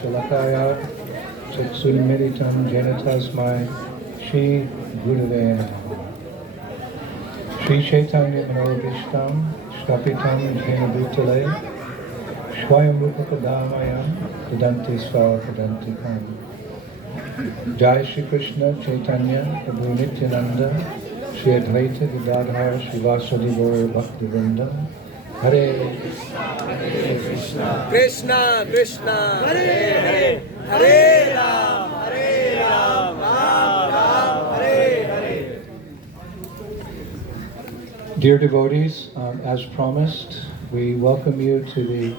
Shalakaya Chaksunamiritam Janatasmai Shri Gurave Namaha. Shri Chaitanya Manobishtam Shtapitam Jena Bhutale Swayam Rupakadamayam Kadanti Sva Kadanti Kam. Jai Shri Krishna Chaitanya Prabhu Nityananda Shri Advaita Gadadhar Srivasadi Gaur Bhakti Vrinda Hare Krishna, Krishna, Krishna, Hare Hare, Hare Ram, Ram Ram, Hare Hare. Dear devotees, as promised, we welcome you to the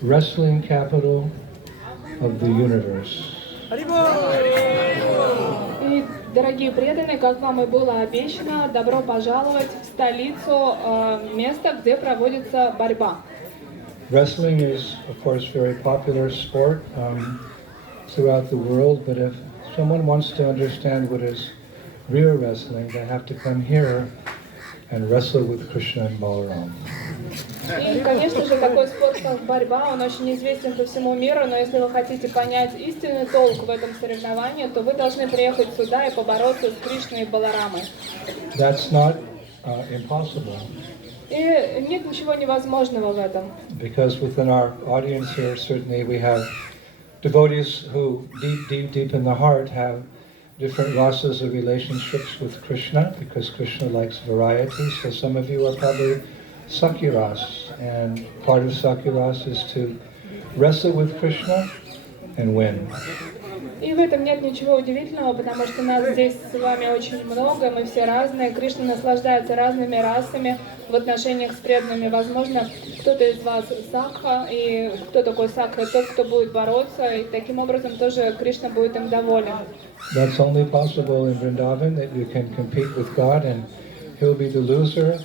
wrestling capital of the universe. И, дорогие преданные, как вам и было обещано, добро пожаловать в столицу места, где проводится борьба. Wrestling is, of course, very popular sport throughout the world, but if someone wants to understand what is real wrestling, they have to come here and wrestle with Krishna and Balaram. И, конечно же, такой спорт, как борьба, он очень известен по всему миру, но если вы хотите понять истинный толк в этом соревновании, то вы должны приехать сюда и побороться с Кришной и Баларамой. That's not impossible. И нет ничего невозможного в этом. Because within our audience here, certainly we have devotees who deep in the heart have different rasas of relationships with Krishna, because Krishna likes variety. So some of you are probably Sakyaras, and part of Sakyaras is to wrestle with Krishna and win. И в этом нет ничего удивительного, потому что нас здесь с вами очень много, мы все разные. Кришна наслаждается разными расами в отношениях с преданными. Возможно, кто-то из вас сакха, и кто такой сакха? Тот, кто будет бороться, и таким образом тоже Кришна будет им доволен. That's only possible in Vrindavan, that you can compete with God, and He'll be the loser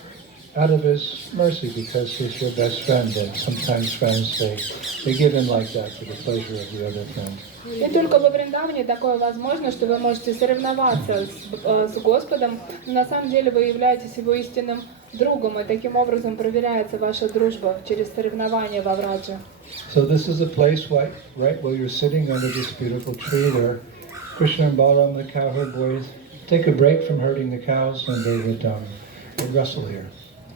out of His mercy, because He's your best friend, and sometimes friends, they give in like that for the pleasure of the other friend. И только во Вриндаване такое возможно, что вы можете соревноваться с Господом, но на самом деле вы являетесь Его истинным другом, и таким образом проверяется ваша дружба через соревнования во Врадже. So this is a place, right, where you're sitting under this beautiful tree, where Krishna and Balaram, the cowherd boys, take a break from herding the cows, and they would wrestle here.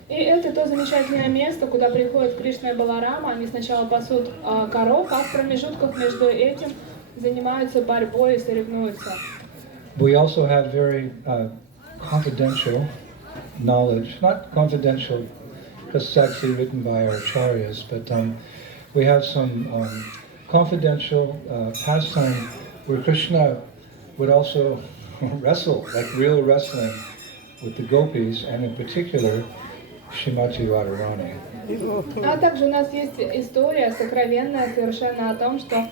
И это то замечательное место, куда приходят Кришна и Баларама. Они сначала пасут коров, а в промежутках между этим занимаются борьбой и соревнуются. We also have very confidential knowledge, not confidential because it's actually written by our acharyas, but we have some confidential pastime where Krishna would also wrestle, like real wrestling, with the gopis, and in particular, Srimati Radharani. А также у нас есть история сокровенная совершенно о том, что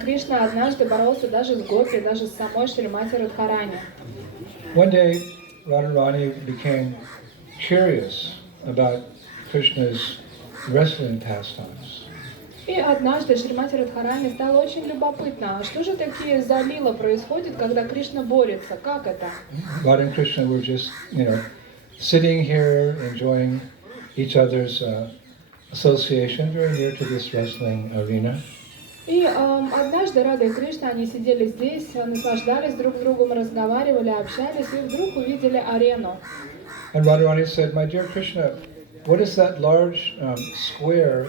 Кришна однажды боролся даже с гопи, даже с самой Шримати Радхарани. One day, Radharani became curious about Krishna's wrestling pastimes. И однажды Шримати Радхарани стало очень любопытно, а что же такие за лила происходит, когда Кришна борется, как это? Radha and Krishna were just, sitting here, enjoying each other's association, very near to this wrestling arena. И однажды Рада и Кришна, они сидели здесь, наслаждались друг с другом, разговаривали, общались, и вдруг увидели арену. And Radharani said, "My dear Krishna, what is that large square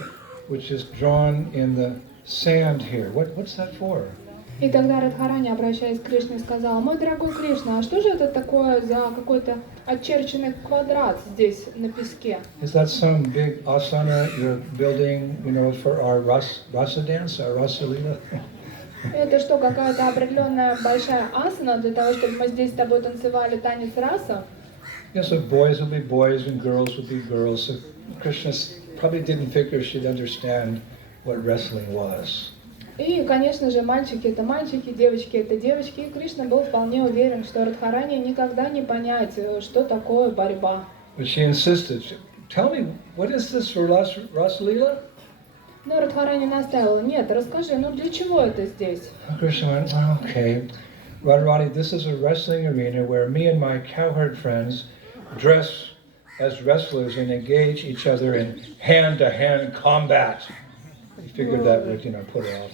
which is drawn in the sand here? What's that for?" И тогда Радхарани, обращаясь к Кришне, сказала: "Мой дорогой Кришна, а что же это такое за какой-то очерченный квадрат здесь на песке?" Is that some big asana you're building, for our rasa dance, our rasa lila? Это что, какая-то определенная большая асана для того, чтобы мы здесь с тобой танцевали танец раса? Yes, so boys will be boys and girls will be girls. So Krishna probably didn't figure she'd understand what wrestling was. И, конечно же, мальчики это мальчики, девочки это девочки. И Кришна был вполне уверен, что Радхарани никогда не понять, что такое борьба. But she insisted, "Tell me, what is this for Rasa Lila?" Но Радхарани настаивала: "Нет, расскажи, для чего это здесь?" Krishna went, "Well, okay. Radharani, this is a wrestling arena where me and my cowherd friends dress as wrestlers and engage each other in hand-to-hand combat." He figured that would, put her off.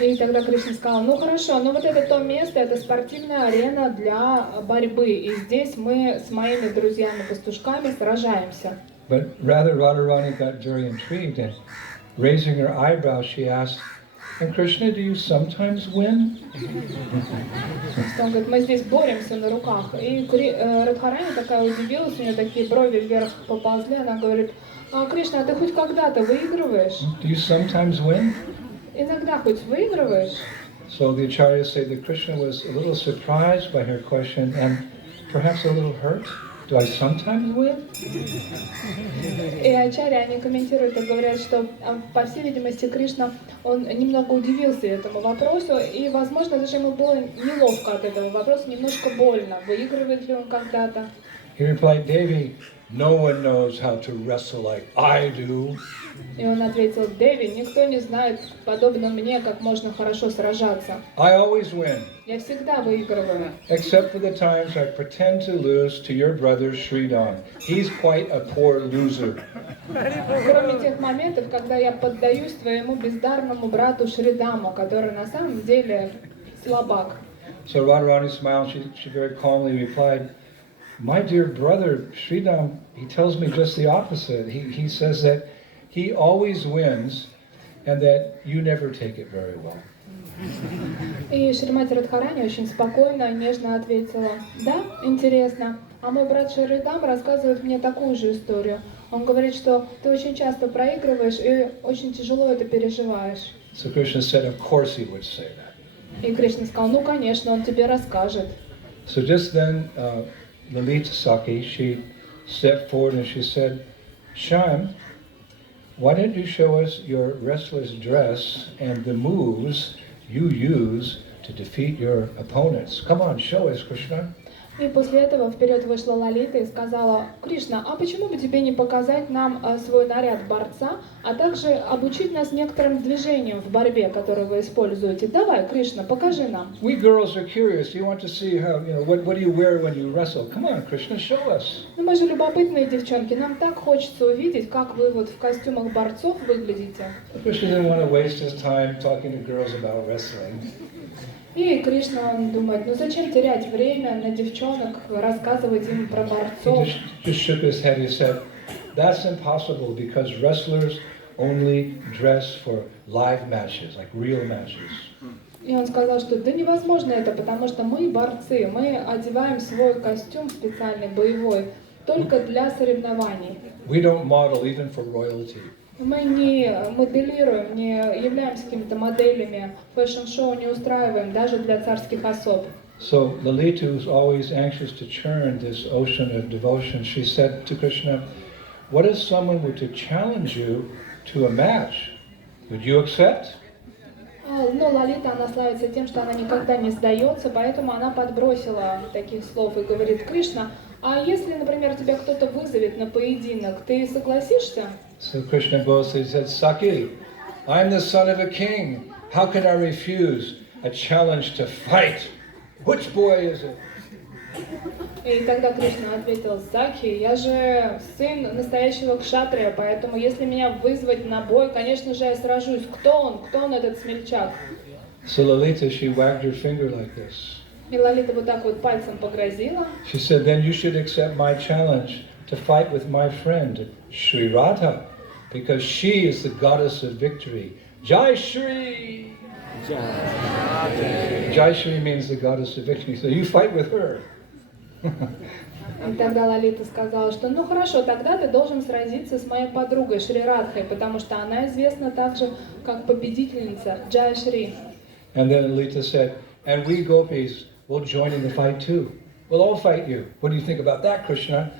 И тогда Кришна сказал, ну хорошо, но вот это то место, это спортивная арена для борьбы, и здесь мы с моими друзьями-пастушками сражаемся. But rather Radharani got very intrigued and raising her eyebrows she asked, and Krishna, do you sometimes win? Он говорит, мы здесь боремся на руках. И Радхарани такая удивилась, у нее такие брови вверх поползли, она говорит, а, Кришна, а ты хоть когда-то выигрываешь? Do you sometimes win? Иногда хоть выигрываешь? So the acharyas say that Krishna was a little surprised by her question and perhaps a little hurt. Do I sometimes win? И ачарьи, они комментируют и говорят, что, по всей видимости, Кришна, он немного удивился этому вопросу, и, возможно, даже ему было неловко от этого вопроса, немножко больно, выигрывает ли он когда-то. He replied, Devi, no one knows how to wrestle like I do. И он ответил, Деви, никто не знает, подобно мне, как можно хорошо сражаться. I always win. Я всегда выигрываю. Except for the times I pretend to lose to your brother Sridham. He's quite a poor loser. Кроме тех моментов, когда я поддаюсь твоему бездарному брату Шридаму, который на самом деле слабак. So Radharani smiled, she very calmly replied, my dear brother Sridham, he tells me just the opposite. He says that he always wins and that you never take it very well. И Шримати Радхарани очень спокойно и нежно ответила, да, интересно, а мой брат Шридам рассказывает мне такую же историю. Он говорит, что ты очень часто проигрываешь и очень тяжело это переживаешь. So Krishna said, of course he would say that. И Кришна сказал, ну конечно, он тебе расскажет. So just then, Lalita Saki, she stepped forward and she said, Shyam, why don't you show us your wrestler's dress and the moves you use to defeat your opponents? Come on, show us, Krishna. И после этого вперед вышла Лалита и сказала, Кришна, а почему бы тебе не показать нам свой наряд борца, а также обучить нас некоторым движениям в борьбе, которые вы используете? Давай, Кришна, покажи нам. We girls are curious. You want to see how, what do you wear when you wrestle? Come on, Krishna, show us. Ну мы же любопытные девчонки, нам так хочется увидеть, как вы вот в костюмах борцов выглядите. Krishna didn't want to waste his time talking to girls about wrestling. И Кришна, он думает, ну зачем терять время на девчонок, рассказывать им про He борцов. just shook his head. He said, that's impossible because wrestlers only dress for live matches, like real matches. И он сказал, что да невозможно это, потому что мы борцы, мы одеваем свой костюм специальный, боевой, только для соревнований. We don't model even for royalty. Мы не моделируем, не являемся какими-то моделями, фэшн-шоу не устраиваем, даже для царских особ. So Lalita, who's always anxious to churn this ocean of devotion, she said to Krishna, what if someone were to challenge you to a match? Would you accept? Но Лалита, она славится тем, что она никогда не сдается, поэтому она подбросила таких слов и говорит, Кришна, а если, например, тебя кто-то вызовет на поединок, ты согласишься? So Krishna boldly said, Saki, I'm the son of a king. How can I refuse a challenge to fight? Which boy is it? И тогда Кришна ответил, Саки, я же сын настоящего кшатрия, поэтому если меня вызвать на бой, конечно же я сражусь. Кто он этот смельчак? So Lalita, she wagged her finger like this. И Лалита вот так вот пальцем погрозила. She said, then you should accept my challenge to fight with my friend, Sri Radha, because she is the goddess of victory. Jai Shri! Jai Shri means the goddess of victory, so you fight with her. И тогда Лалита сказала, что ну хорошо, тогда ты должен сразиться с моей подругой Шри Радхой, потому что она известна также как победительница Джай Шри. And then Lalita said, and we gopis will join in the fight too. We'll all fight you. What do you think about that, Krishna?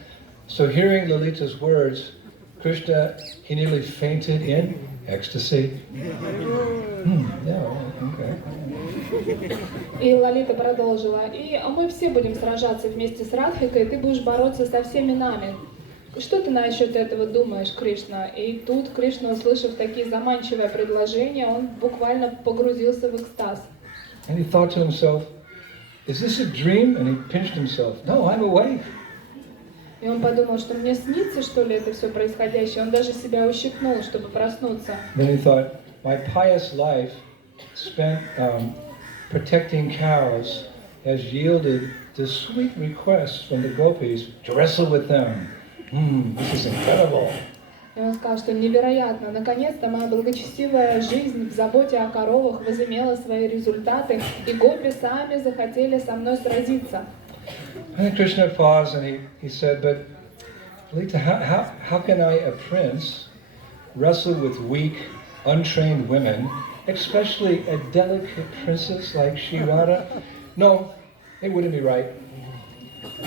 So hearing Lalita's words, Krishna, he nearly fainted in ecstasy. Yeah, okay. И Лалита продолжила, и мы все будем сражаться вместе с Радхикой, ты будешь бороться со всеми нами. Что ты насчет этого думаешь, Кришна? И тут Кришна, услышав такие заманчивые предложения, он буквально погрузился в экстаз. And he thought to himself, is this a dream? And he pinched himself. No, I'm awake. И он подумал, что мне снится, что ли, это все происходящее. Он даже себя ущипнул, чтобы проснуться. Then he thought, my pious life spent protecting cows has yielded the sweet request from the gopis to wrestle with them. This is incredible. И он сказал, что невероятно, наконец-то моя благочестивая жизнь в заботе о коровах возымела свои результаты, и гопи сами захотели со мной сразиться. And then Krishna paused and he said, but Lalita, how can I, a prince, wrestle with weak, untrained women, especially a delicate princess like Shirada? No, it wouldn't be right.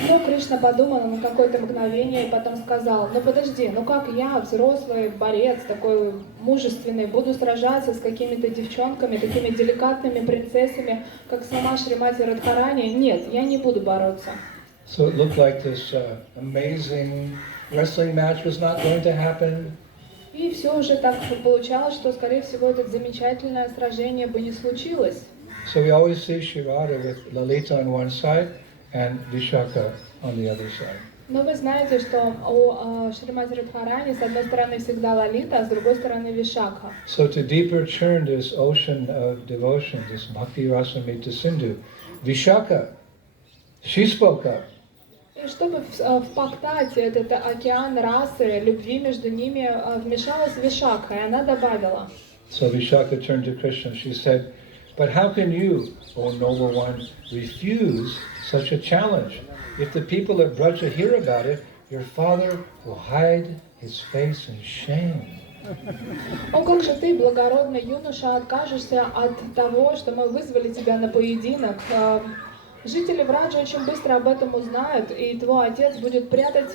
Но Кришна подумал на какое-то мгновение и потом сказал: ну подожди, ну как я, взрослый борец, такой мужественный, буду сражаться с какими-то девчонками, такими деликатными принцессами, как сама Шримати Радхарани? Нет, я не буду бороться. So it looked like this amazing wrestling match was not going to happen. И все уже так получалось, что, скорее всего, это замечательное сражение бы не случилось. So we always see Shirada with Lalita on one side and Vishaka on the other side. Но вы знаете, что у Шримати Радхарани с одной стороны всегда Лалита, а с другой стороны Вишакха. So to deeper churn this ocean of devotion, this Bhakti Rasamrita Sindhu, Vishaka, she spoke up. И чтобы впоктать этот океан расы, любви между ними, вмешалась Вишакха, и она добавила. So Vishaka turned to Krishna. She said, but how can you, O noble one, refuse such a challenge? If the people at Braja hear about it, your father will hide his face in shame. О, как же ты, благородный юноша, откажешься от того, что мы вызвали тебя на поединок? Жители Враджи очень быстро об этом узнают, и твой отец будет прятать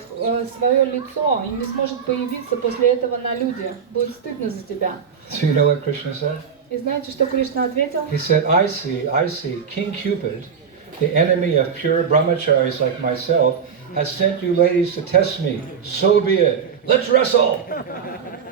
свое лицо и не сможет появиться после этого на люди. Будет стыдно за тебя. So you know what Krishna said? И знаете, что Кришна ответил? He said, I see, King Cupid, the enemy of pure brahmacharis like myself, has sent you ladies to test me. So be it. Let's wrestle!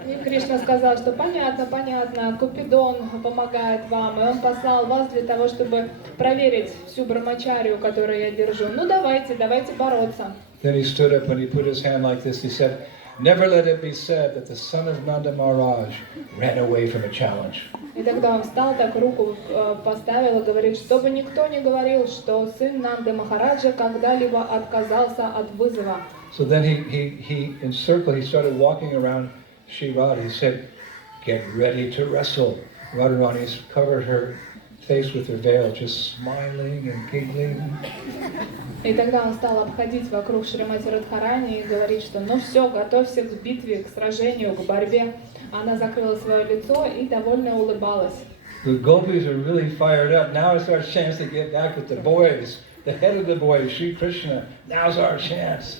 И Кришна сказал, что понятно, Купидон помогает вам, и он послал вас для того, чтобы проверить всю брамачарию, которую я держу. Ну давайте бороться. Then he stood up and he put his hand like this. He said, never let it be said that the son of Nanda Maharaj ran away from a challenge. И тогда он встал, так руку поставил и говорит, чтобы никто не говорил, что сын Нанды Махараджа когда-либо отказался от вызова. So then he encircled, he started walking around Shri Radha. He said, get ready to wrestle. Radharani covered her face with her veil, just smiling and giggling. И тогда он стал обходить вокруг Шримати Радхарани и говорить, что ну все, готовься к битве, к сражению, к борьбе. Она закрыла свое лицо и довольно улыбалась. The gopis are really fired up. Now it's our chance to get back with the boys. The head of the boys, Sri Krishna. Now's our chance.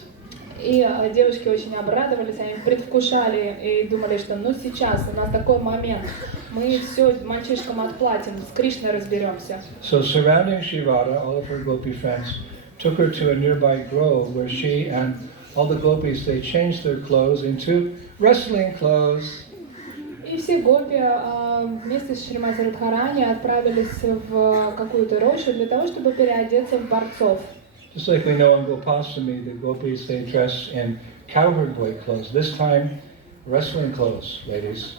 И девушки очень обрадовались, они предвкушали и думали, что ну сейчас у нас такой момент, мы все мальчишкам отплатим, с Кришной разберемся. So surrounding Shri Radha, all of her gopi friends took her to a nearby grove where she and all the gopis, they changed their clothes into wrestling clothes. И все гопи вместе с Шримати Радхарани отправились в какую-то рощу для того, чтобы переодеться в борцов. Just like we know in Gopastami, the gopis, they dress in cowherd boy clothes. This time, wrestling clothes, ladies.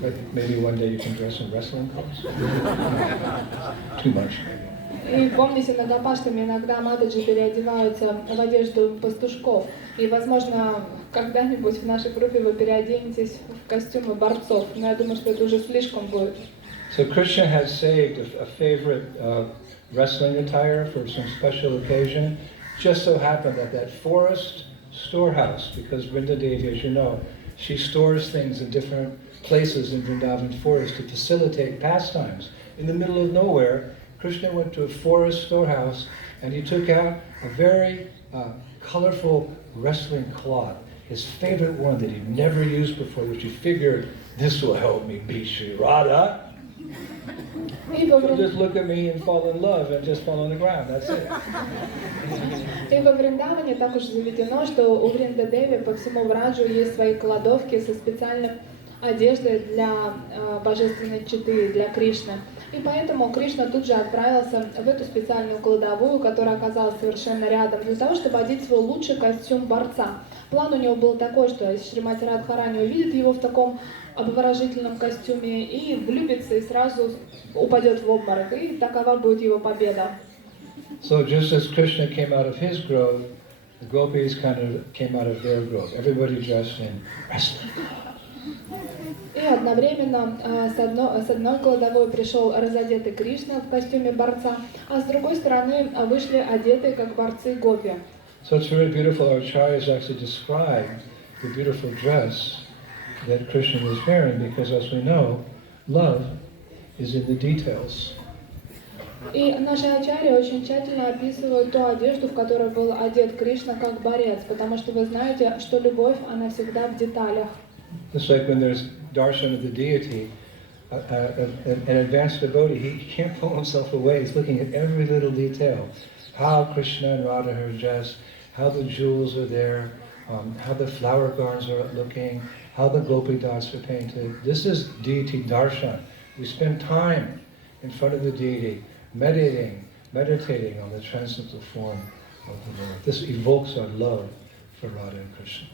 But maybe one day you can dress in wrestling clothes. Too much. И помните, на Гопаштаме иногда матаджи переодеваются в одежду пастушков. И, возможно, когда-нибудь в нашей группе вы переоденетесь в костюмы борцов. Но я думаю, что это уже слишком будет. So Krishna has saved a favorite wrestling attire for some special occasion. Just so happened that forest storehouse, because Vrinda Devi, as you know, she stores things in different places in Vrindavan forest to facilitate pastimes. In the middle of nowhere, Krishna went to a forest storehouse and he took out a very colorful wrestling cloth, his favorite one that he'd never used before, which he figured, this will help me beat Sri Radha. So just look at me and fall in love and just fall on the ground, that's it. И во Вриндаване так уж заведено, что у Вринда Деви по всему Враджу есть свои кладовки со специальной одеждой для божественной читы, для Кришны. И поэтому Кришна тут же отправился в эту специальную кладовую, которая оказалась совершенно рядом, для того, чтобы одеть свой лучший костюм борца. План у него был такой, что Шримати Радхарани увидит его в таком обворожительном костюме и влюбится, и сразу упадет в обморок, и такова будет его победа. So just as Krishna came out of his grove, the gopis kind of came out of their grove. Everybody dressed in wrestling. И одновременно с одной кладовой пришел разодетый Кришна в костюме борца, а с другой стороны вышли одетые как борцы гопи. So it's very beautiful. Our acharyas actually described the beautiful dress that Krishna was wearing, because as we know, love is in the details. И наши ачарьи очень тщательно описывают ту одежду, в которой был одет Кришна как борец, потому что вы знаете, что любовь, она всегда в деталях. Just like when there's darshan of the deity, an advanced devotee, he can't pull himself away. He's looking at every little detail. How Krishna and Radha are dressed, how the jewels are there, how the flower garlands are looking, how the gopi dots are painted. This is deity darshan. We spend time in front of the deity, meditating on the transcendental form of the Lord. This evokes our love for Radha and Krishna.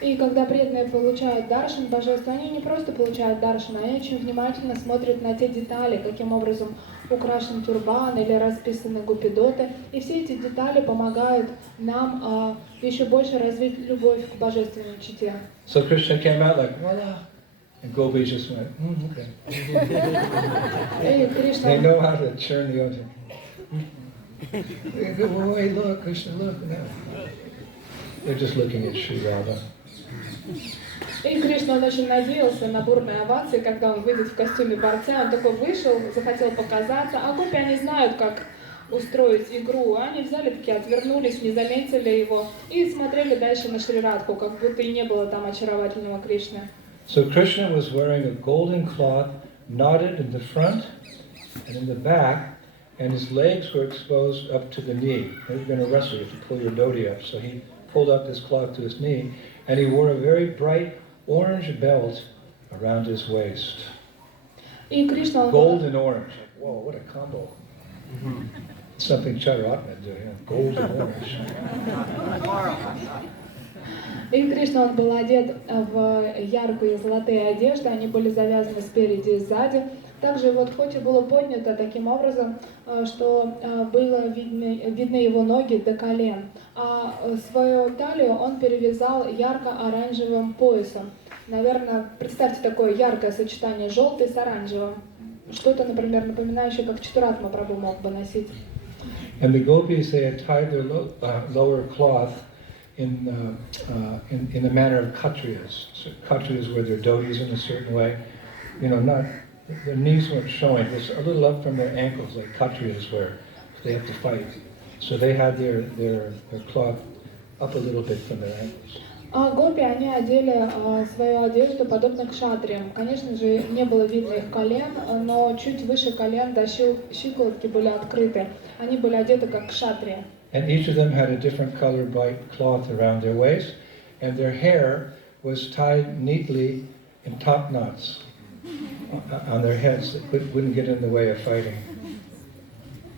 И когда преданные получают даршан божества, они не просто получают даршан, они очень внимательно смотрят на те детали, каким образом украшен тюрбан или расписаны гупидоты. И все эти детали помогают нам еще больше развить любовь к божественной чите. So Krishna came out like, voila, and gopis just went, okay. И Кришна... They know how to churn the ocean. Wait, look, Krishna, look. No. They're just looking at Sri Radha. И Кришна, он очень надеялся на бурные овации, когда он выйдет в костюме борца. Он такой вышел, захотел показаться, а гопи, они знают, как устроить игру. Они взяли, такие отвернулись, не заметили его и смотрели дальше на Шри Радху, как будто и не было там очаровательного Кришны. So Krishna was wearing a golden cloth knotted in the front and in the back, and his legs were exposed up to the knee. You're going to wrestle, you have to pull your dhoti up. So he pulled up this cloth to his knee, and he wore a very bright orange belt around his waist. И Кришна, Gold and orange. Whoa, what a combo. Something Chaitanya did, gold and orange. И Кришна, он был одет в яркие золотые одежды, они были завязаны спереди и сзади. Также его тхоти было поднято таким образом, что было видны его ноги до колен. А свою талию он перевязал ярко-оранжевым поясом. Наверное, представьте такое яркое сочетание желтый с оранжевым. Что-то, например, напоминающее, как Чатуратма Прабху мог бы носить. And the gopis, they had tied their lower cloth in the manner of Kshatriyas. So Kshatriyas wear their dhotis in a certain way. Not their knees weren't showing. It's a little up from their ankles, like Kshatriyas wear. They have to fight. So they had their cloth up a little bit from their ankles. А гопи, они одели свою одежду подобно кшатриям. Конечно же, не было видно их колен, но чуть выше колен до щиколотки были открыты. Они были одеты как кшатрии. And each of them had a different colored bright cloth around their waist, and their hair was tied neatly in top knots on their heads that wouldn't get in the way of fighting.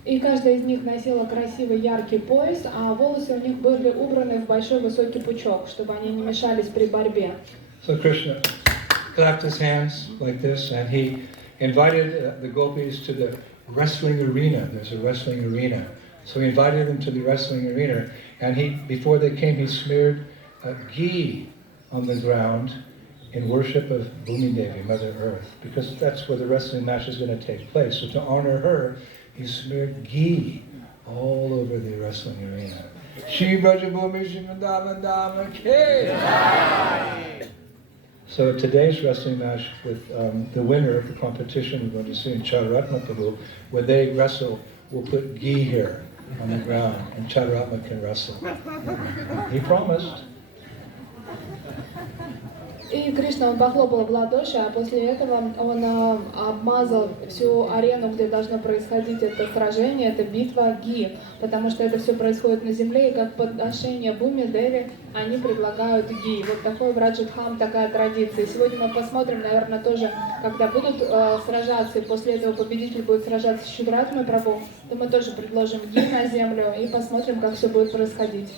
И каждая из них носила красивый яркий пояс, а волосы у них были убраны в большой высокий пучок, чтобы они не мешались при борьбе. So Krishna clapped his hands like this, and he invited the gopis to the wrestling arena. There's a wrestling arena. So he invited them to the wrestling arena, and before they came, he smeared ghee on the ground in worship of Bhumi Devi, Mother Earth, because that's where the wrestling match is going to take place. So to honor her, he smeared ghee all over the wrestling arena. Shri Brajabhumi Shimandama Ke! So today's wrestling match with the winner of the competition, we're going to see in Chaitanya Prabhu, when they wrestle, we'll put ghee here on the ground, and Chaitanya can wrestle. He promised. И Кришна, он похлопал в ладоши, а после этого он обмазал всю арену, где должно происходить это сражение, это битва ги, потому что это все происходит на земле, и как подношение Бхуми Деви они предлагают ги. Вот такой в Раджадхам такая традиция. И сегодня мы посмотрим, наверное, тоже, когда будут сражаться, и после этого победитель будет сражаться с Чатуратмой Прабху, то мы тоже предложим ги на землю и посмотрим, как все будет происходить.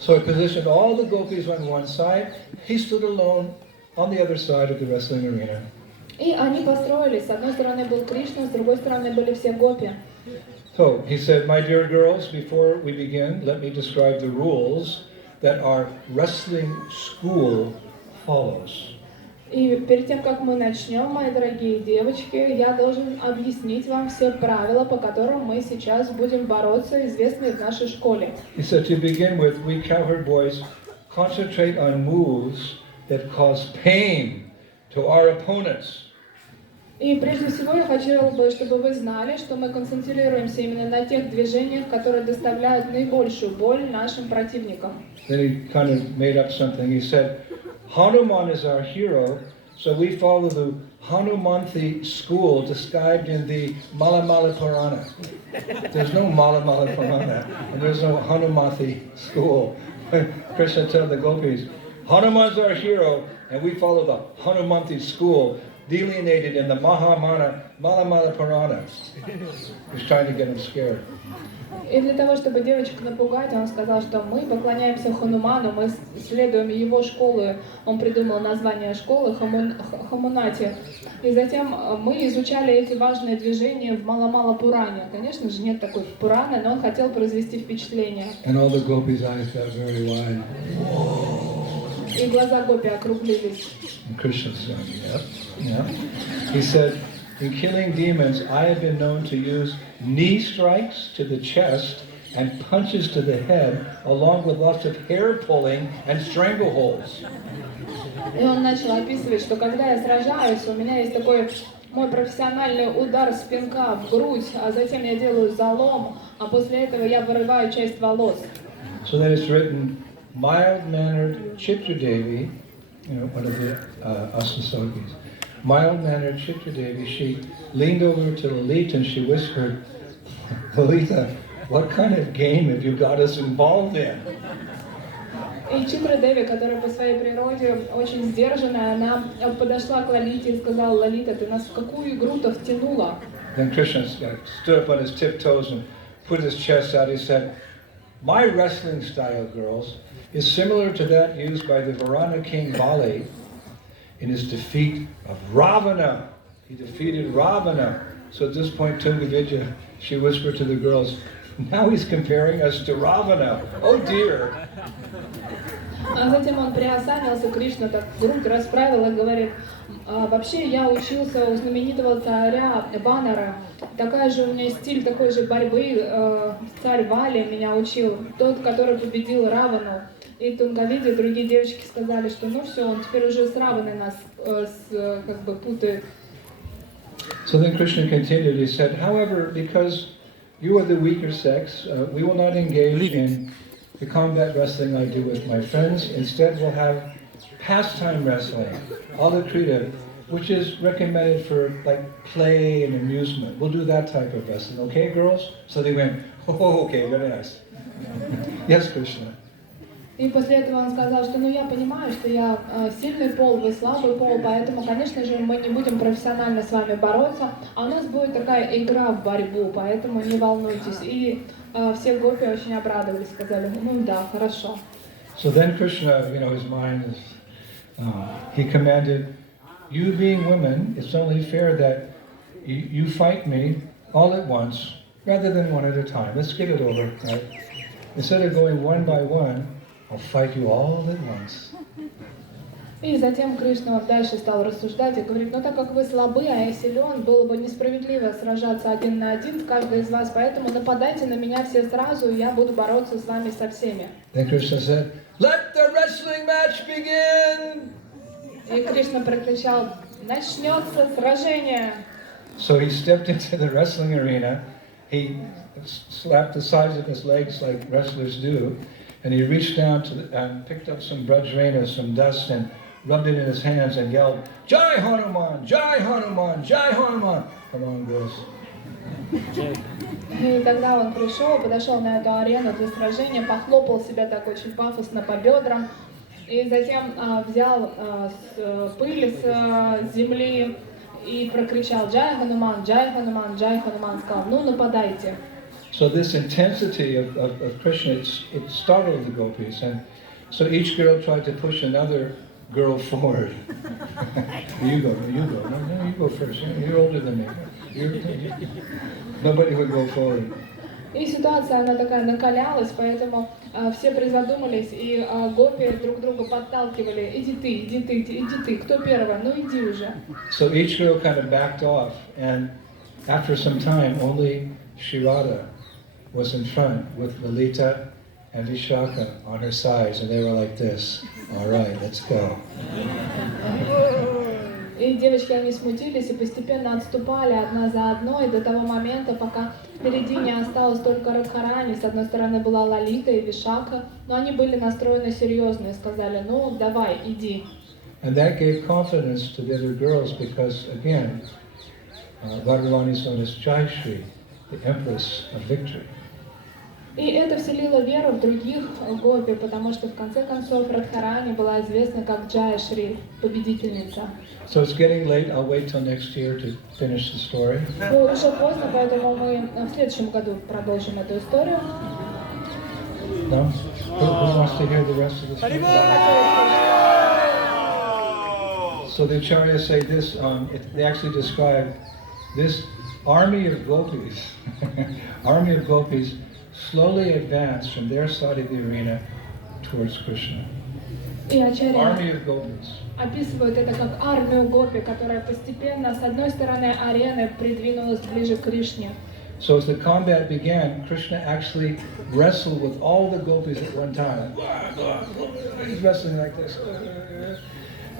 So he positioned all the gopis on one side. He stood alone on the other side of the wrestling arena. И они построились. С одной стороны был Кришна, с другой стороны были все гопи. So he said, my dear girls, before we begin, let me describe the rules that our wrestling school follows. И перед тем, как мы начнем, мои дорогие девочки, я должен объяснить вам все правила, по которым мы сейчас будем бороться, известные в нашей школе. He said, to begin with, we cowherd boys concentrate on moves that cause pain to our opponents. И прежде всего я хотела бы, чтобы вы знали, что мы концентрируемся именно на тех движениях, которые доставляют наибольшую боль нашим противникам. Then he kind of made up something. He said, Hanuman is our hero, so we follow the Hanumanthi school described in the Mala Purana. There's no Mala Purana, and there's no Hanumanthi school. Krishna told the gopis, Hanuman's our hero, and we follow the Hanumanthi school delineated in the Mala Purana. He's trying to get them scared. И для того, чтобы девочек напугать, он сказал, что мы поклоняемся Хануману, мы следуем его школы. Он придумал название школы Хамунати. И затем мы изучали эти важные движения в Мала Пуране. Конечно же, нет такой Пураны, но он хотел произвести впечатление. And all the gopis' eyes got very wide. И глаза гопи округлились. And Krishna said, yeah. He said, in killing demons, I have been known to use knee strikes to the chest and punches to the head, along with lots of hair pulling and strangleholds. И он начал описывать, что когда я сражаюсь, у меня есть такой мой профессиональный удар с пинка в грудь, а затем я делаю залом, а после этого я вырываю часть волос. So then it's written, mild-mannered Chitradevi, one of the Asasogis, mild-mannered Chitradevi, she leaned over to Lalita and she whispered, Lalita, what kind of game have you got us involved in? И Читра Деви, которая по своей природе очень сдержанная, она подошла к Лалите и сказала: Лалита, ты нас в какую игру-то втянула? Then Krishna stood up on his tiptoes and put his chest out. He said, my wrestling style, girls, is similar to that used by the Varana king Bali in his defeat of Ravana. He defeated Ravana. So at this point, Tungavidya, she whispered to the girls, now he's comparing us to Ravana. Oh dear. А затем он приосанился, Кришна так грудь расправил и говорит: вообще я учился у знаменитого царя Ванара. Такая же у меня стиль такой же борьбы. Царь Вали меня учил, тот, который победил Равану. И Тунговидя, другие девочки сказали, что ну все, он теперь уже с Раваной нас как бы путает. So then Krishna continued, he said, however, because you are the weaker sex, we will not engage in the combat wrestling I do with my friends. Instead, we'll have pastime wrestling, alakrita, which is recommended for like play and amusement. We'll do that type of wrestling, okay, girls? So they went, oh, okay, very nice. Yes, Krishna. И после этого он сказал, что ну я понимаю, что я сильный пол, вы слабый пол, поэтому, конечно же, мы не будем профессионально с вами бороться, а у нас будет такая игра в борьбу, поэтому не волнуйтесь. И все гопи очень обрадовались, сказали, ну да, хорошо. So then Krishna, his mind is, he commanded, you being women, it's only fair that you fight me all at once, rather than one at a time. Let's get it over, right? Instead of going one by one, I'll fight you all at once. И затем Кришна дальше стал рассуждать и говорит, ну так как вы слабы, а я силен, было бы несправедливо сражаться один на один с каждой из вас, поэтому нападайте на меня все сразу, и я буду бороться с вами со всеми. Then Krishna said, let the wrestling match begin! И Кришна прокричал, начнется сражение. So he stepped into the wrestling arena, he slapped the sides of his legs like wrestlers do, and he reached down and picked up some brajrena, some dust, and rubbed it in his hands and yelled, Jai Hanuman! Jai Hanuman! Jai Hanuman! Come on, girls. И тогда он подошел на эту арену для сражения, похлопал себя так очень пафосно по бедрам, и затем взял пыль с земли и прокричал Джай Хануман, Джай Хануман, Джай Хануман, сказал, ну нападайте. So this intensity of Krishna, it startled the gopis, and so each girl tried to push another girl forward. You go, no, you go first. You're older than me. Nobody would go forward. И ситуация, она такая накалялась, поэтому все призадумались, и гопи друг друга подталкивали. Иди ты, кто первый? Ну иди уже. So each girl kind of backed off, and after some time, only Shirada was in front with Lalita and Vishaka on her sides, and they were like this. All right, let's go. И девочки, они смутились и постепенно отступали одна за одной до того момента, пока впереди не осталось только Радхарани. С одной стороны была Лалита и Вишака, но они были настроены серьезно и сказали, ну давай, иди. And that gave confidence to the other girls because, again, Radharani is known as Jayashri, the Empress of Victory. И это вселило веру в других гопи, потому что в конце концов Радхарани была известна как Джая-Шри, победительница. So it's getting late. I'll wait till next year to finish the story. Уже поздно, поэтому мы в следующем году продолжим эту историю. No? Who wants to hear the rest of the story? So the acharyas say this, they actually describe this army of gopis, slowly advanced from their side of the arena towards Krishna. И ачарья Army of gopis. описывают это как армию гопи, которая постепенно с одной стороны арены придвинулась ближе к Кришне. So as the combat began, Krishna actually wrestled with all the gopis at one time. He's wrestling like this.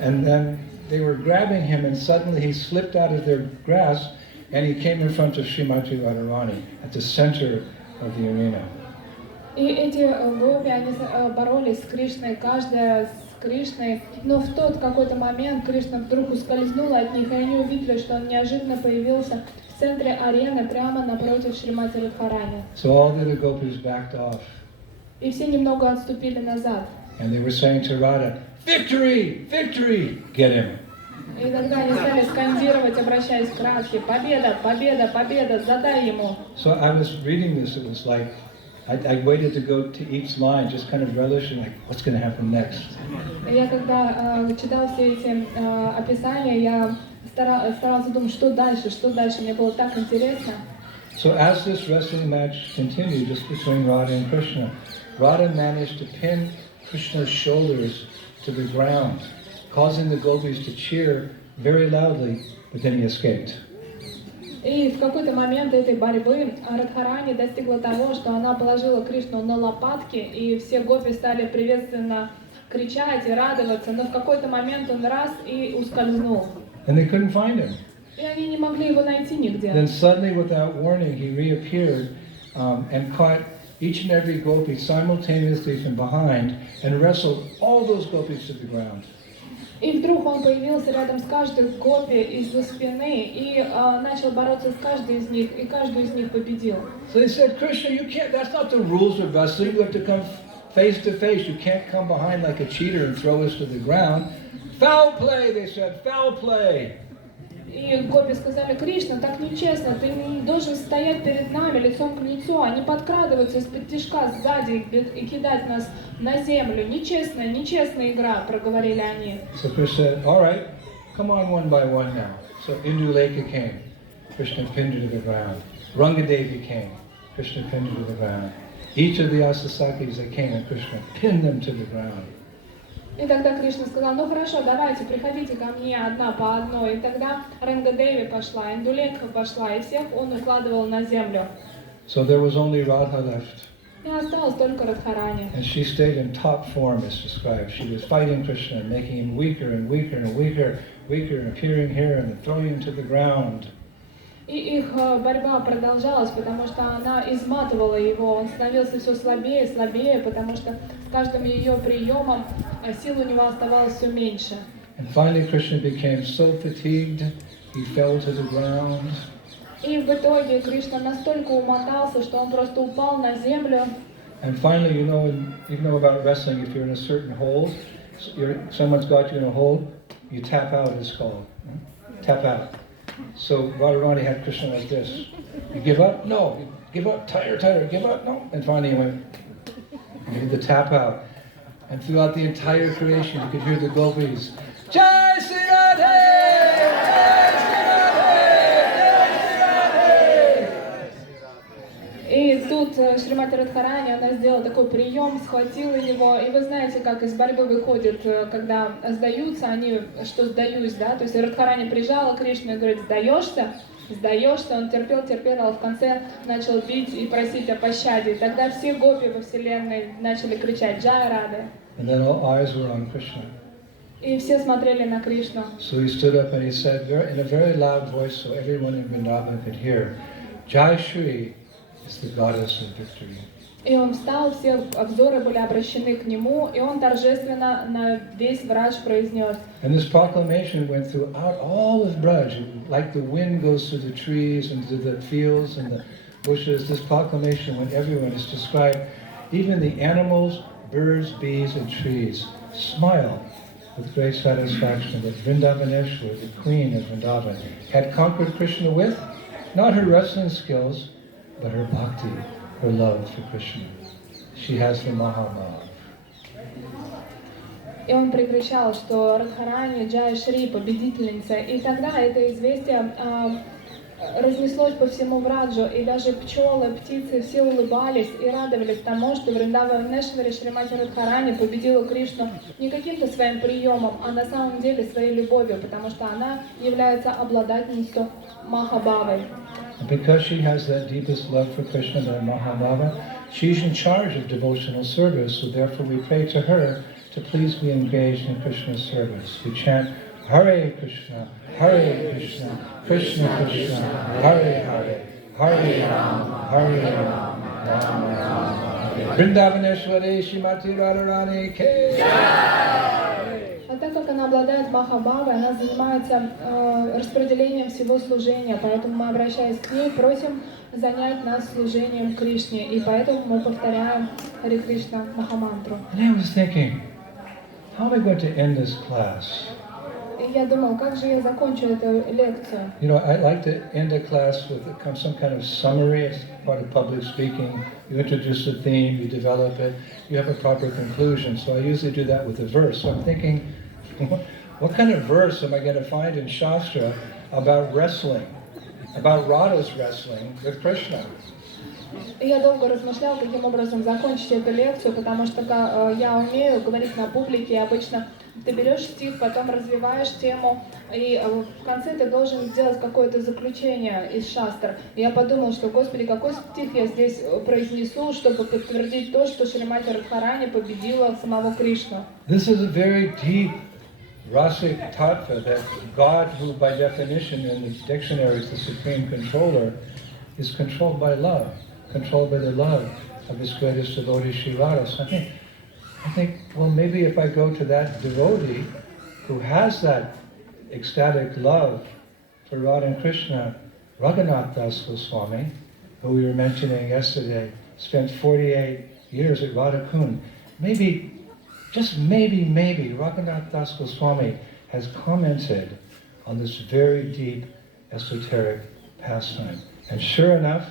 And then they were grabbing him, and suddenly he slipped out of their grasp, and he came in front of Srimati Radharani at the center of the arena. И эти гопи, они боролись с Кришной, каждая с Кришной, но в тот какой-то момент Кришна вдруг ускользнул от них, и они увидели, что он неожиданно появился в центре арены, прямо напротив Шримати Радхарани. So all the other gopis backed off. И все немного отступили назад. And they were saying to Radha, "Victory! Victory! Get him!" И тогда они стали скандировать, обращаясь к Радхе: «Победа! Победа! Победа! Задай ему!» So I was reading this, it was like, I waited to go to each line, just kind of relishing, like, what's going to happen next? Я когда читал все эти описания, я старался думать, что дальше, мне было так интересно. So as this wrestling match continued, just between Radha and Krishna, Radha managed to pin Krishna's shoulders to the ground, causing the gopis to cheer very loudly, but then he escaped. И в какой-то момент этой борьбы Радхарани достигла того, что она положила Кришну на лопатки, и все гопи стали приветственно кричать и радоваться, но в какой-то момент он раз и ускользнул. And they couldn't find him. И они не могли его найти нигде. Then suddenly, without warning, he reappeared and caught each and every gopi simultaneously from behind and wrestled all those gopis to the ground. И вдруг он появился рядом с каждой гопи из-за спины и начал бороться с каждой из них, и каждую из них победил. So they said, Krishna, you can't, that's not the rules of wrestling. You have to come face to face. You can't come behind like a cheater and throw us to the ground. Foul play, they said, foul play. И гопи сказали: Кришна, так нечестно, ты не должен стоять перед нами лицом к лицу, а не подкрадываться из-под тишка сзади и кидать нас на землю. Нечестная игра, проговорили они. So Krishna said, all right, come on one by one now. So Indulekha came, Krishna pinned her to the ground. Rangadevi came, Krishna pinned her to the ground. Each of the Asasakis that came, and Krishna pinned them to the ground. И тогда Кришна сказал: ну хорошо, давайте, приходите ко мне одна по одной. И тогда Рангадеви пошла, Индулекха пошла, и всех он укладывал на землю. So there was only Radha left. И осталась только Радхарани. And she stayed in top form as described. She was fighting Krishna, making him weaker and weaker and weaker, and appearing here and throwing him to the ground. И их борьба продолжалась, потому что она изматывала его, он становился все слабее и слабее, потому что с каждым ее приемом сил у него оставалось все меньше. And finally Krishna became so fatigued, he fell to the ground. И в итоге Кришна настолько умотался, что он просто упал на землю. And finally, you know about wrestling, if you're in a certain hold, someone's got you in a hold, you tap out, it's called. Tap out. So Radharani had Krishna like this. You give up? No. You give up? Tighter. Give up? No. And finally he went, and he did the tap out. And throughout the entire creation, you could hear the gopis, Jai Sri Radhe! Jai Sri Radhe! Jai Sri Radhe! И тут Шримати Радхарани, она сделала такой прием, схватила его, и вы знаете, как из борьбы выходит, когда сдаются, они, что сдаюсь, да, то есть Радхарани прижала Кришну и говорит, сдаешься, он терпел, а в конце начал бить и просить о пощаде, и тогда все гопи во вселенной начали кричать «Джай Рады». And then all eyes were on Krishna. И все смотрели на Кришну. So he stood up and he said in a very loud voice so everyone in Vrindavan could hear, Jai Shri is the goddess of victory. И он встал, все обзоры были обращены к нему, и он торжественно на весь Брадж произнес. And this proclamation went throughout all of Braj, like the wind goes through the trees and through the fields and the bushes. This proclamation went everywhere. It's described, even the animals, birds, bees, and trees smile with great satisfaction that Vrindavaneshwar, the queen of Vrindavan, had conquered Krishna with not her wrestling skills, but her bhakti, her love for Krishna. She has the Mahabhav. И он прикричал, что Радхарани, Джай Шри, победительница. И тогда это известие разнеслось по всему Браджу, и даже пчелы, птицы, все улыбались и радовались тому, что Вриндаванешвари Шримати Радхарани победила Кришну не каким-то своим приемом, а на самом деле своей любовью, потому что она является обладательницей Махабхавой. Because she has that deepest love for Krishna, the Mahabhava, she's in charge of devotional service, so therefore we pray to her to please be engaged in Krishna's service. We chant Hare Krishna, Krishna Krishna, Hare Hare, Hare Rama, Rama Rama. Vrindavaneshwari Shrimati Radharani Ke. А так как она обладает Махабхавой, она занимается распределением всего служения, поэтому мы, обращаясь к ней, просим занять нас служением Кришне, и поэтому мы повторяем Харе Кришна Махамантру. And I was thinking, how am I going to end this class? И я думал, как же я закончу эту лекцию? You know, I like to end a class with some kind of summary. It's part of public speaking. You introduce the theme, you develop it, you have a proper conclusion. So I usually do that with a verse. So I'm thinking, what kind of verse am I going to find in Shastra about wrestling, about Radha's wrestling with Krishna? И я долго размышлял, каким образом закончить эту лекцию, потому что я умею говорить на публике, и обычно ты берешь стих, потом развиваешь тему, и в конце ты должен сделать какое-то заключение из шастр. И я подумал, что, Господи, какой стих я здесь произнесу, чтобы подтвердить то, что Шримати Радхарани победила самого Кришну. This is a very deep rasic tattva that God, who by definition in the dictionary is the supreme controller, is controlled by love, controlled by the love of his greatest devotee, Sri Radha. So I think, well, maybe if I go to that devotee who has that ecstatic love for Radha and Krishna, Raghunath Das Goswami, who we were mentioning yesterday, spent 48 years at Radha Kund. Maybe, just maybe, Raghunath Das Goswami has commented on this very deep esoteric pastime. And sure enough,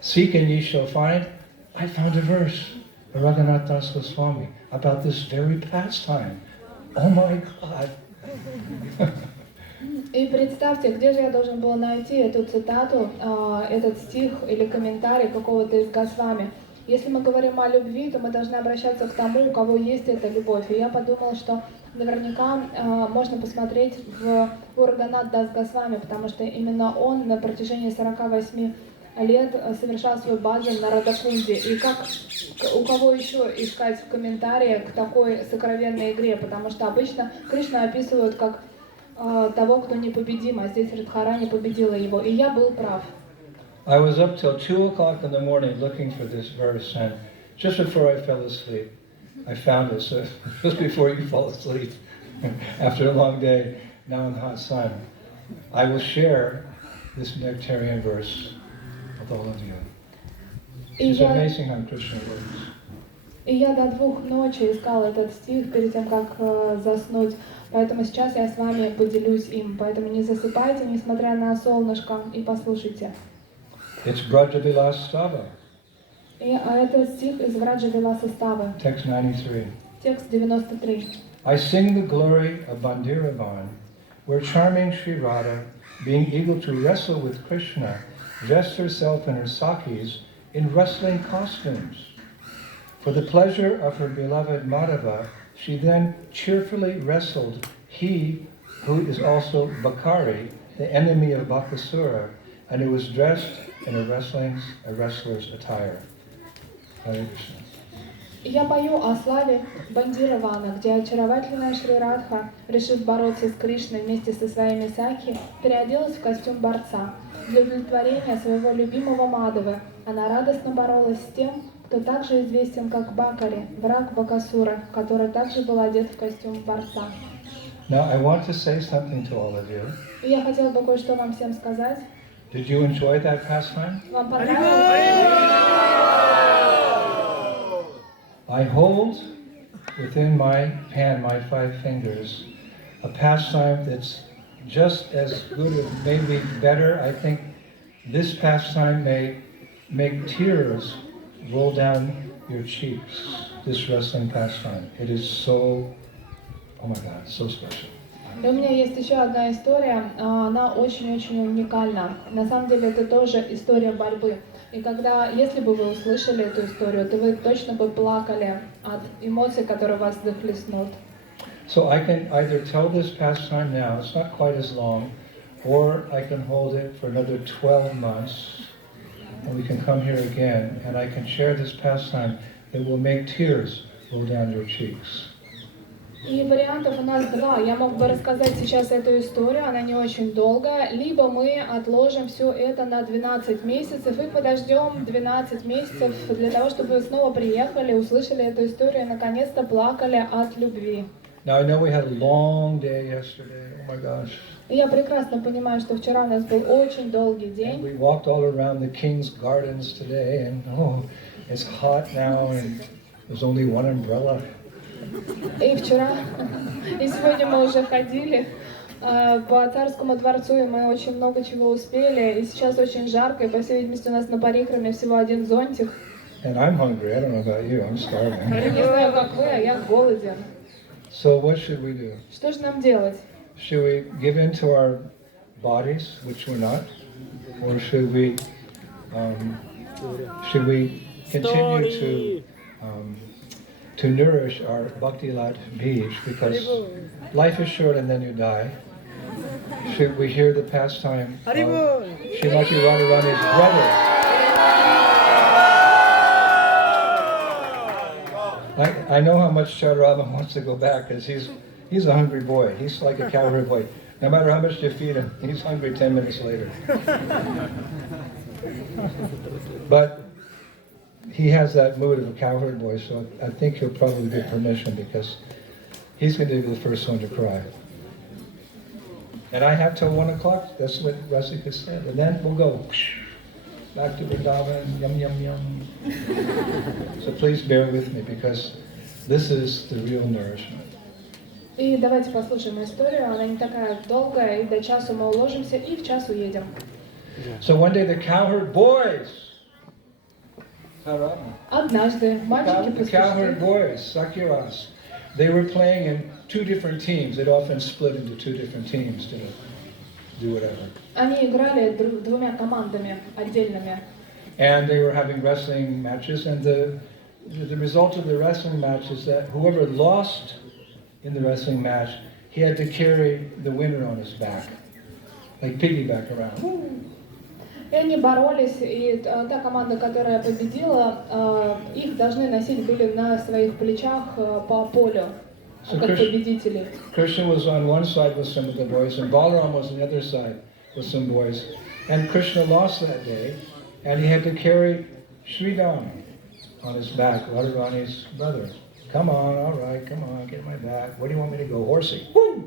seek and ye shall find, I found a verse by Raghunath Das Goswami about this very pastime. Oh my God! И представьте, где же я должен был найти эту цитату, этот стих или комментарий какого-то из Госвами. Если мы говорим о любви, то мы должны обращаться к тому, у кого есть эта любовь. И я подумала, что наверняка можно посмотреть в Рагунат Дас Госвами, потому что именно он на протяжении 48 лет совершал свой баджан на Радакунде. И как у кого еще искать в комментариях к такой сокровенной игре, потому что обычно Кришну описывают как того, кто непобедим, а здесь Радхарани победила его. И я был прав. I was up till 2 o'clock in the morning looking for this verse, and just before I fell asleep, I found it. So just before you fall asleep, after a long day, now in the hot sun, I will share this nectarian verse with all of you. It's amazing how Krishna works. И я до 2 ночи искала этот стих перед тем, как заснуть. Поэтому сейчас я с вами поделюсь им. Поэтому не засыпайте, несмотря на солнышко, и послушайте. It's Brajavilas Stava, Это стих из Враджа Виласа Ставы. text 93. Текст 93. I sing the glory of Bandiravan, where charming Sri Radha, being eager to wrestle with Krishna, dressed herself and her sakis in wrestling costumes. For the pleasure of her beloved Madhava, she then cheerfully wrestled he who is also Bakari, the enemy of Bakasura, and who was dressed in a wrestler's attire. Hare Krishna. Я пою о славе Бандиравана, где очаровательная Шри Радха, решив бороться с Кришной вместе со своими саки, переоделась в костюм борца. Для удовлетворения своего любимого Мадавы она радостно боролась с тем, кто также известен как Бакари, враг Бакасура, который также был одет в костюм борца. Now I want to say something to all of you. И я хотела бы кое-что вам всем сказать. Did you enjoy that pastime? Вам понравилось? I hold within my hand, my 5 fingers, a pastime that's just as good or maybe better. I think this pastime may make tears roll down your cheeks, this wrestling pastime. It is so, oh my God, so special. И у меня есть еще одна история, она очень-очень уникальна. На самом деле это тоже история борьбы. И если бы вы услышали эту историю, то вы точно бы плакали от эмоций, которые вас захлестнут. So I can either tell this pastime now, it's not quite as long, or I can hold it for another 12 months, and we can come here again, and I can share this pastime that will make tears roll down your cheeks. И вариантов у нас 2. Я мог бы рассказать сейчас эту историю, она не очень долгая, либо мы отложим все это на 12 месяцев и подождем 12 месяцев для того, чтобы вы снова приехали, услышали эту историю и наконец-то плакали от любви. Now I know we had a long day yesterday, oh my gosh. И я прекрасно понимаю, что вчера у нас был очень долгий And день. we walked all around the king's gardens today, and oh, it's hot now, and there's only one umbrella. И вчера, и сегодня мы уже ходили по царскому дворцу, и мы очень много чего успели. И сейчас очень жарко, и по всей видимости у нас на Парикраме всего один зонтик. And I'm hungry, I don't know about you, I'm starving. Не знаю, как вы, а я голоден. So what should we do? Что же нам делать? Should we give in to our bodies, which we're not? Or should we continue to nourish our Bhakti Lat Bij, because life is short and then you die? Should we hear the pastime of Srimati Radharani's brother? I know how much Chaturama wants to go back, because he's a hungry boy. He's like a cowherd boy. No matter how much you feed him, he's hungry 10 minutes later. But he has that mood of a cowherd boy, so I think he'll probably get permission, because he's going to be the first one to cry. And I have till 1 o'clock, that's what Rasika said. And then we'll go back to Vrindavan, yum, yum, yum. So please bear with me, because this is the real nourishment. И давайте послушаем историю, она не такая долгая, и до часу мы уложимся, и в час уедем. So one day the cowherd boys, Однажды мальчики the cowherd послушали. boys, Sakiras, they were playing in 2 different teams. They'd often split into 2 different teams to do whatever. Они играли двумя командами отдельными. And they were having wrestling matches, and the result of the wrestling match is that whoever lost in the wrestling match, he had to carry the winner on his back, like piggyback around. И они боролись, и та команда, которая победила, их должны носить были на своих плечах по полю, как победителей. Krishna was on one side with some of the boys, and Balaram was on the other side with some boys. And Krishna lost that day, and he had to carry Sridham on his back, Radharani's brother. Come on, all right, come on, get my back. Where do you want me to go? Horsey. Woo!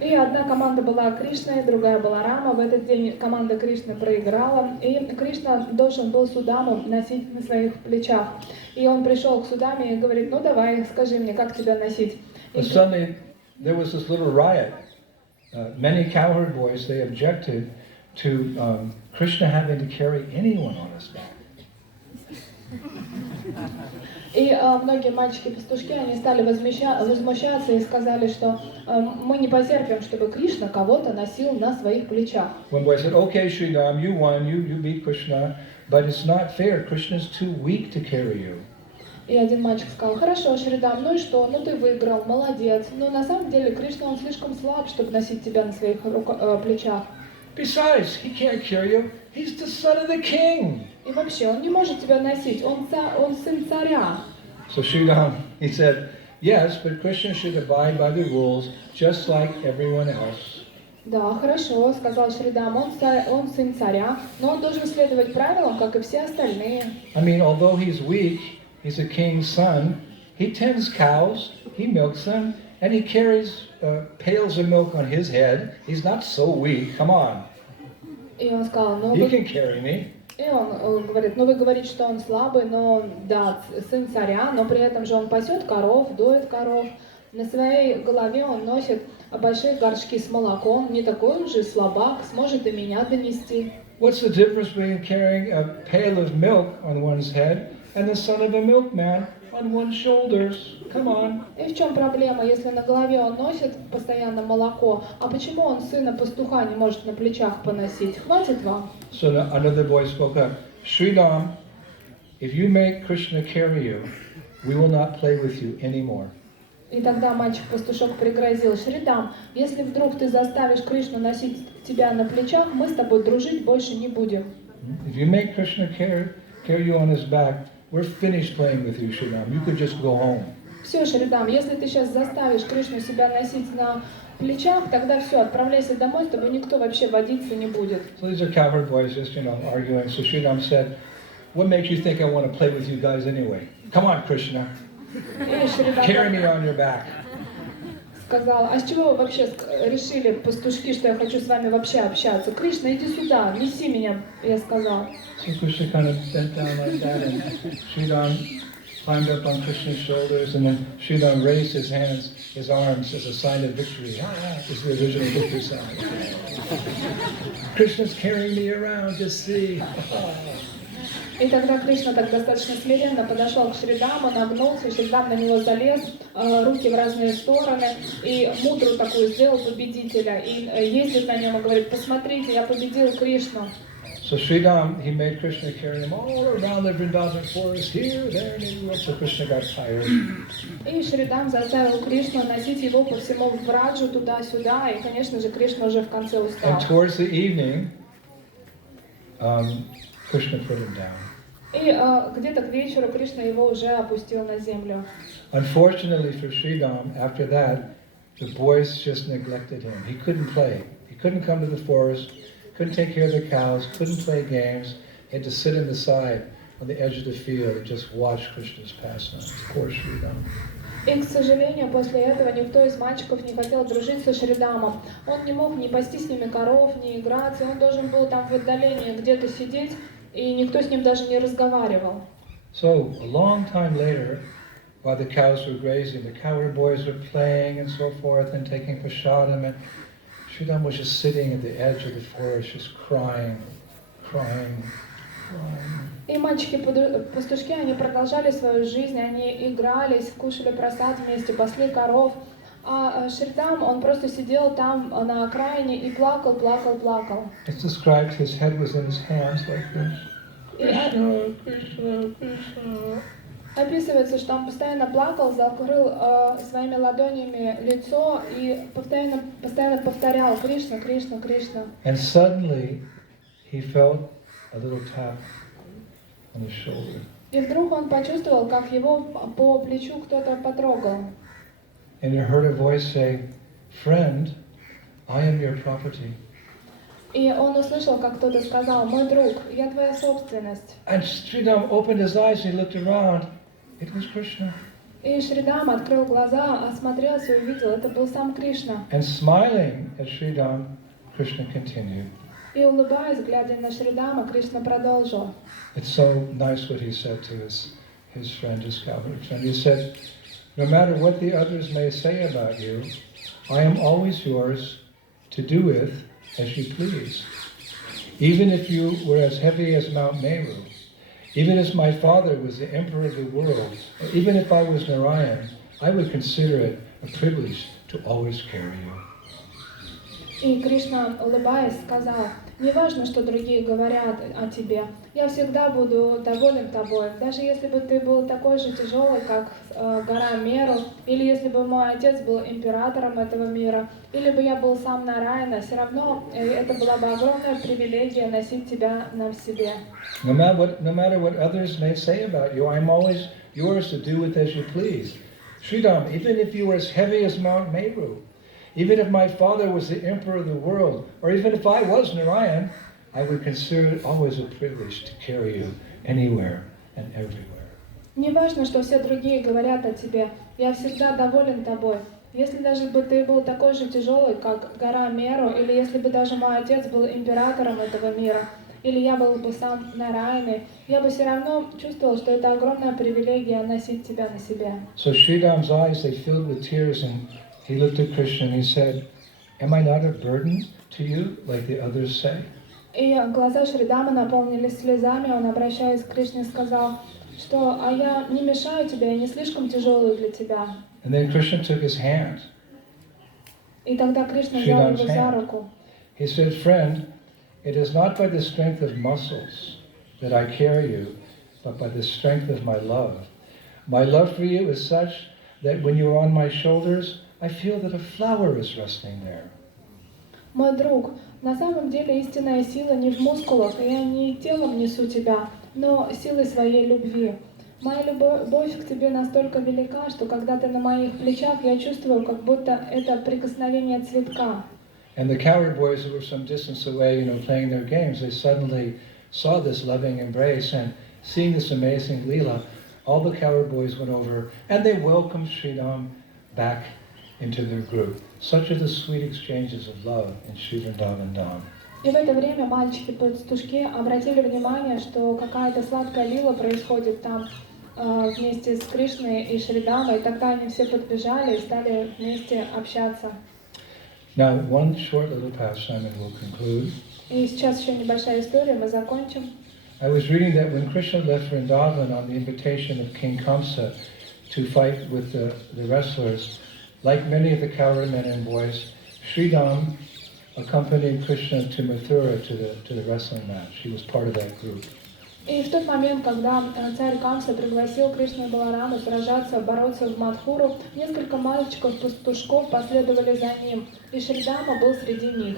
И одна команда была Кришна, и другая была Рама. В этот день команда Кришны проиграла, и Кришна должен был Судаму носить на своих плечах. И он пришел к Судаме и говорит: ну давай, скажи мне, как тебя носить. But suddenly there was this little riot. Many cowherd boys, they objected to Krishna having to carry anyone on his back. И многие мальчики-пастушки, они стали возмущаться и сказали, что мы не потерпим, чтобы Кришна кого-то носил на своих плечах. One boy said, okay, Sridham, you won, you beat Krishna, but it's not fair. Krishna's too weak to carry you. И один мальчик сказал: хорошо, Шридам, ну и что? Ну ты выиграл, молодец. Но на самом деле Кришна, он слишком слаб, чтобы носить тебя на своих плечах. Besides, he can't carry you. He's the son of the king. И вообще, он не может тебя носить, он сын царя. So Sridham, he said, yes, but Krishna should abide by the rules just like everyone else. Да, хорошо, сказал Шридам, он сын царя, но он должен следовать правилам, как и все остальные. I mean, although he's weak, he's a king's son. He tends cows, he milks them, and he carries pails of milk on his head. He's not so weak. Come on. И он сказал, ну He can carry me. И он говорит, ну вы говорите, что он слабый, но да, сын царя, но при этом же он пасет коров, доит коров. На своей голове он носит большие горшки с молоком, не такой уже слабак, сможет и меня донести. What's the difference between carrying a pail of milk on one's head and the son of a milkman on one's shoulders? Come on. И в чем проблема, если на голове он носит постоянно молоко, а почему он сына пастуха не может на плечах поносить? Хватит вам. So another boy spoke up. Sridham, if you make Krishna carry you, we will not play with you anymore. И тогда мальчик-пастушок пригрозил: Шридам, если вдруг ты заставишь Кришну носить тебя на плечах, мы с тобой дружить больше не будем. If you make Krishna carry you on his back, we're finished playing with you, Sridham. You could just go home. Все, Шридам, если ты сейчас заставишь Кришну себя носить на плечах, тогда все, отправляйся домой, с тобой никто вообще водиться не будет. So these are cowherd boys just, arguing. So Sridham said, what makes you think I want to play with you guys anyway? Come on, Krishna. Carry me on your back. Сказал, а с чего вы вообще решили, пастушки, что я хочу с вами вообще общаться? Кришна, иди сюда, неси меня, я сказал. So Krishna kind of bent down like that, and Sridham climbed up on Krishna's shoulders, and then Sridham raised his hands, his arms, as a sign of victory. This is the original victory sign. Krishna's carrying me around, just see. И тогда Кришна так достаточно смиренно подошел к Шридаму, нагнулся, Шридам на него залез, руки в разные стороны, и мудру такую сделал победителя, и ездит на нем и говорит: посмотрите, я победил Кришну. So Sridham, he made Krishna carry him all around the Vrindavan forest, here, there, and everywhere, so Krishna got tired. И Шридам заставил Кришну носить его по всему Враджу, туда-сюда, и, конечно же, Кришна уже в конце устал. And towards the evening, Krishna put him down. И где-то к вечеру Кришна его уже опустил на землю. Unfortunately for Sridham, after that, the boys just neglected him. He couldn't play. He couldn't come to the forest, couldn't take care of the cows, couldn't play games. He had to sit in the side on the edge of the field and just watch Krishna's pastimes. Poor Sridham. И, к сожалению, после этого никто из мальчиков не хотел дружить со Шридамом. Он не мог ни пасти с ними коров, ни играться. Он должен был там в отдалении где-то сидеть, и никто с ним даже не разговаривал. So, a long time later, while the cows were grazing, the cowherd boys were playing and so forth and taking prasadam, and Sridham was just sitting at the edge of the forest, just crying. И мальчики-пастушки, они продолжали свою жизнь, они игрались, кушали просад вместе, пасли коров. А Шридам, он просто сидел там на окраине и плакал. It's described his head was in his hands like this. Krishna. Описывается, что он постоянно плакал, закрыл своими ладонями лицо и постоянно повторял: Кришна, Кришна, Кришна. And suddenly he felt a little tap on his shoulder. И вдруг он почувствовал, как его по плечу кто-то потрогал. And he heard a voice say, "Friend, I am your property." И он услышал, как кто-то сказал: мой друг, я твоя собственность. And Sridham opened his eyes and he looked around. It was Krishna. И Шридам открыл глаза, осмотрелся и увидел, это был сам Кришна. And smiling at Sridham, Krishna continued. И улыбаясь, глядя на Шридама, Кришна продолжил. It's so nice what he said to his friend, his Calvary friend. He said, no matter what the others may say about you, I am always yours to do with as you please. Even if you were as heavy as Mount Meru, even as my father was the emperor of the world, or even if I was Narayan, I would consider it a privilege to always carry you. И Кришна, улыбаясь, сказал, не важно, что другие говорят о тебе, я всегда буду доволен тобой, даже если бы ты был такой же тяжелый, как гора Меру, или если бы мой отец был императором этого мира, или бы я был сам Нараяна, все равно это была бы огромная привилегия носить тебя на себе. No matter what others may say about you, I'm always yours to do with as you please. Sridham, even if you were as heavy as Mount Meru, even if my father was the emperor of the world, or even if I was Narayan, I would consider it always a privilege to carry you anywhere and everywhere. Не важно, что все другие говорят о тебе, я всегда доволен тобой. Если даже бы ты был такой же тяжелый, как гора Меру, или если бы даже мой отец был императором этого мира, или я был бы сам Нараяной, я бы все равно чувствовал, что это огромная привилегия носить тебя на себе. So Sridham's eyes, they filled with tears, and he looked at Krishna and he said, am I not a burden to you, like the others say? И глаза Шридама наполнились слезами, он, обращаясь к Кришне, сказал, что «А я не мешаю тебе, я не слишком тяжелый для тебя». And then Krishna took his hand, И тогда Кришна взял его за руку. He said, friend, it is not by the strength of muscles that I carry you, but by the strength of my love. My love for you is such that when you are on my shoulders, I feel that a flower is resting there. Мой друг, на самом деле истинная сила не в мускулах, и я не телом несу тебя, но силой своей любви. Моя любовь к тебе настолько велика, что когда ты на моих плечах, я чувствую, как будто это прикосновение цветка. And the cowherd boys who were some distance away, playing their games, they suddenly saw this loving embrace, and seeing this amazing Leela, all the cowherd boys went over and they welcomed Sridham back into their group. Such are the sweet exchanges of love in Sri Vrindavan Dham. И в это время мальчики-пастушки обратили внимание, что какая-то сладкая лила происходит там вместе с Кришной и Шридамой, и тогда они все подбежали и стали вместе общаться. Now, one short little pastime and we'll conclude. И сейчас еще небольшая история, мы закончим. I was reading that when Krishna left Vrindavan on the invitation of King Kamsa to fight with the wrestlers, like many of the cowherd men and boys, Sridham accompanied Krishna to Mathura to the wrestling match. He was part of that group. И в тот момент, когда царь Камса пригласил Кришну и Балараму сражаться, бороться в Мадхуру, несколько мальчиков-пастушков последовали за ним, и Шридама был среди них.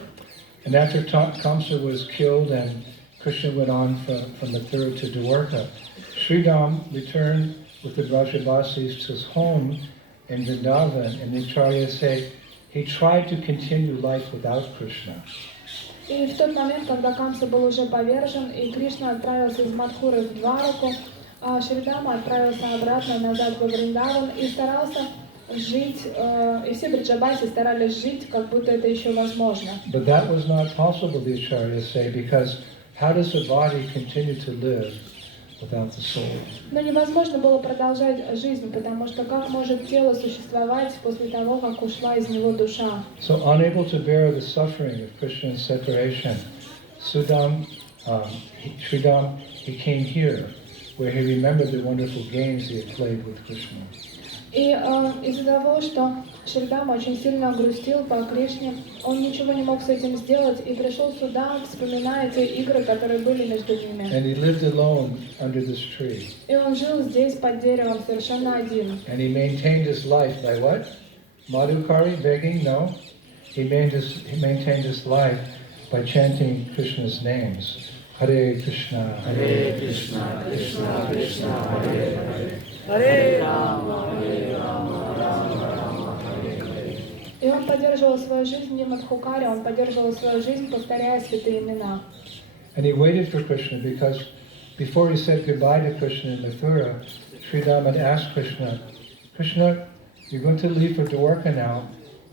And after Kamsa was killed and Krishna went on from Mathura to Dwarka, Sridham returned with the Brajavasis to his home in Vrindavan, and the Acharyas say he tried to continue life without Krishna. И в тот момент, когда Камса был уже повержен, и Кришна отправился из Мадхуры в Двараку, а Шридама отправился обратно назад во Вриндаван и старался жить, и все Бриджабаси старались жить, как будто это еще возможно. But that was not possible, the Acharyas say, because how does the body continue to live without the soul? Но невозможно было продолжать жизнь, потому что как может тело существовать после того, как ушла из него душа? So unable to bear the suffering of Krishna's separation, Sridham, he came here, where he remembered the wonderful games he had played with Krishna. И из-за того, что Шридама очень сильно грустил по Кришне, он ничего не мог с этим сделать и пришел сюда, вспоминая те игры, которые были между ними. And he lived alone under this tree. И он жил здесь под деревом совершенно один. And he maintained his life by what? Madhukari, begging? No. He maintained his life by chanting Krishna's names. Hare Krishna, Hare Krishna, Krishna Krishna, Hare Hare. Hare Rama, Hare Rama, Rama Rama, Hare Hare. И он поддерживал свою жизнь не Мадхукаре, он поддерживал свою жизнь, повторяя святые имена. And he waited for Krishna because before he said goodbye to Krishna in Mathura, Sridham had asked Krishna, Krishna, you're going to leave for Dwarka now.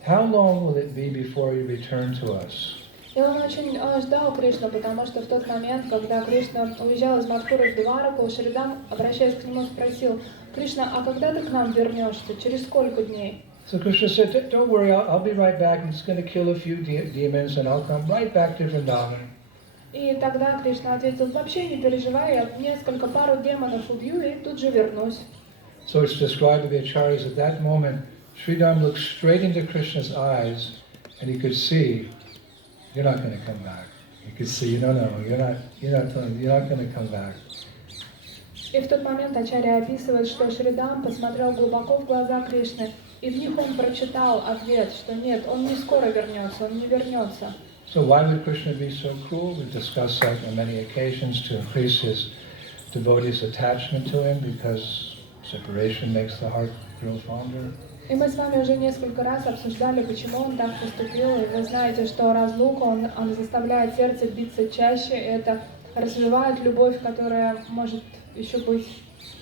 How long will it be before you return to us? И он очень ждал Кришну, потому что в тот момент, когда Кришна уезжал из Мадхуры в Двараку, Шридам, обращаясь к нему, спросил: Кришна, а когда ты к нам вернешься? Через сколько дней? So Krishna said, don't worry, I'll be right back. I'm just going to kill a few demons and I'll come right back to Vrindavan. И тогда Кришна ответил: вообще не переживай, я пару демонов убью и тут же вернусь. So it's described to the acharyas at that moment, Sridham looked straight into Krishna's eyes and he could see, you're not going to come back. He could see, no, you're not going to come back. И в тот момент Ачарья описывает, что Шридам посмотрел глубоко в глаза Кришны, и в них он прочитал ответ, что нет, он не скоро вернется, он не вернется. So why would Krishna be so cruel? We've discussed that on many occasions to increase his devotees' attachment to him, because separation makes the heart grow fonder. И мы с вами уже несколько раз обсуждали, почему он так поступил, и вы знаете, что разлука, он заставляет сердце биться чаще, и это развивает любовь, которая может еще быть